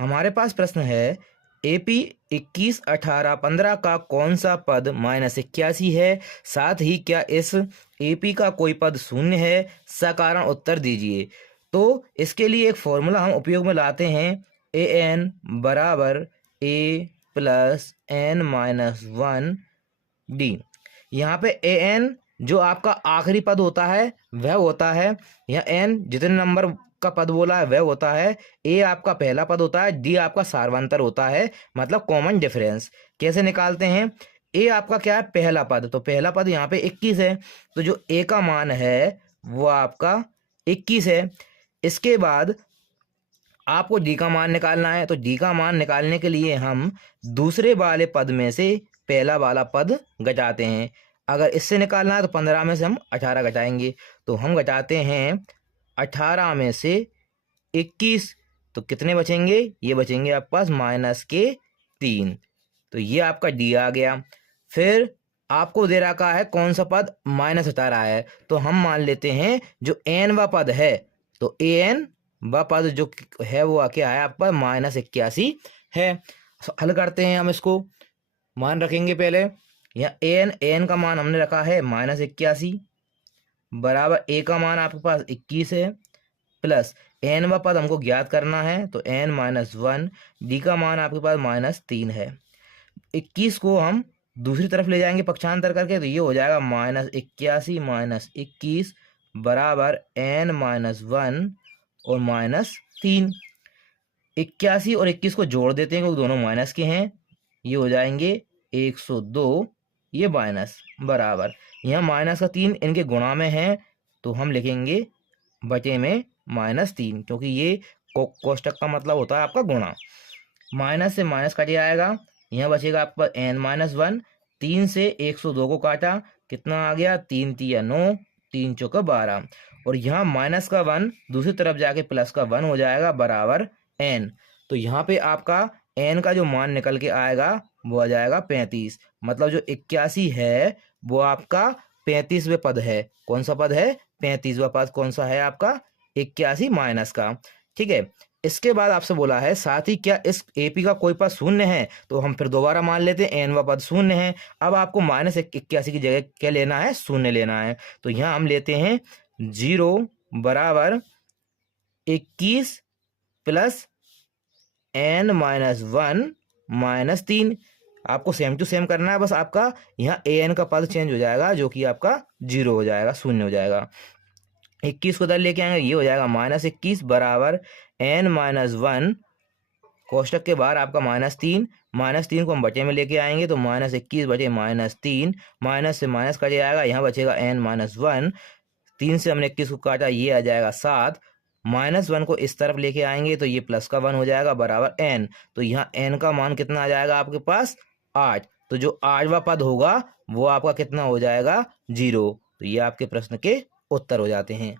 हमारे पास प्रश्न है AP 21, 18, 15 का कौन सा पद -81 है, साथ ही क्या इस AP का कोई पद शून्य है, सकारण उत्तर दीजिए। तो इसके लिए एक फॉर्मूला हम उपयोग में लाते हैं, AN बराबर A प्लस N-1D। यहाँ पे AN जो आपका आखिरी पद होता है वह होता है, यह N जितने नंबर का पद बोला है वह होता है, A आपका पहला पद होता है, D आपका सार्वंतर होता है, मतलब कॉमन डिफरेंस। कैसे निकालते हैं? A आपका क्या है? पहला पद, तो पहला पद यहाँ पे 21 है, तो जो A का मान है वो आपका 21 है। इसके बाद आपको D का मान निकालना है, तो D का मान निकालने के लिए हम दूसरे वाले पद में से पहला वाला पद घटाते हैं। अगर इससे निकालना है तो 15 में से हम 18 घटाएंगे, तो हम घटाते हैं 18 में से 21, तो कितने बचेंगे? ये बचेंगे आपके पास -3। तो ये आपका D आ गया। फिर आपको दे रखा है कौन सा पद? -18 है, तो हम मान लेते हैं जो N वा पद है, तो AN व पद जो है वो क्या है आपका? -81 है। हल करते हैं हम इसको, मान रखेंगे पहले यहाँ AN का मान हमने रखा है -81 बराबर A का मान आपके पास 21 है, प्लस N व पद हमको ज्ञात करना है, तो N-1, D का मान आपके पास -3 है। 21 को हम दूसरी तरफ ले जाएंगे पक्षांतर करके, तो ये हो जाएगा -81 - 21 बराबर N-1 और -3। 81 और 21 को जोड़ देते हैं क्योंकि दोनों माइनस के हैं, ये हो जाएंगे 102, ये माइनस बराबर यहाँ -3 इनके गुणा में है, तो हम लिखेंगे बचे में -3, क्योंकि ये कोष्टक का मतलब होता है आपका गुणा। माइनस से माइनस कट जाएगा, यहाँ बचेगा आपका N-1। 3 से 102 को काटा, कितना आ गया? 3 तिया 9, 3 चौका 12, और यहाँ माइनस का 1 दूसरी तरफ जाके प्लस का 1 हो जाएगा बराबर N। तो यहाँ पे आपका N का जो मान निकल के आएगा वो आ जाएगा 35, मतलब जो 81 है वो आपका 35वें पद है। कौन सा पद है? 35वां पद कौन सा है आपका? 81 माइनस का। ठीक है, इसके बाद आपसे बोला है साथ ही क्या इस AP का कोई पद शून्य है, तो हम फिर दोबारा मान लेते हैं N वा पद शून्य है। अब आपको -81 की जगह क्या लेना है? शून्य लेना है, तो यहाँ हम लेते हैं 0 बराबर 21 प्लस N-1 -3। आपको सेम टू सेम करना है, बस आपका यहाँ AN का पद चेंज हो जाएगा, जो कि आपका 0 हो जाएगा, शून्य हो जाएगा। 21 को इधर लेके आएंगे, ये हो जाएगा -21 बराबर N-1, कोष्टक के बाहर आपका -3। -3 को हम बटे में लेके आएंगे, तो -21 बटे -3, माइनस से माइनस कट जाएगा, यहाँ बचेगा N-1। 3 से हमने 21 को काटा, ये आ जाएगा 7। -1 को इस तरफ लेके आएंगे तो ये प्लस का 1 हो जाएगा बराबर N। तो यहाँ N का मान कितना आ जाएगा आपके पास? 8। तो जो 8वां पद होगा वो आपका कितना हो जाएगा? 0। तो ये आपके प्रश्न के उत्तर हो जाते हैं।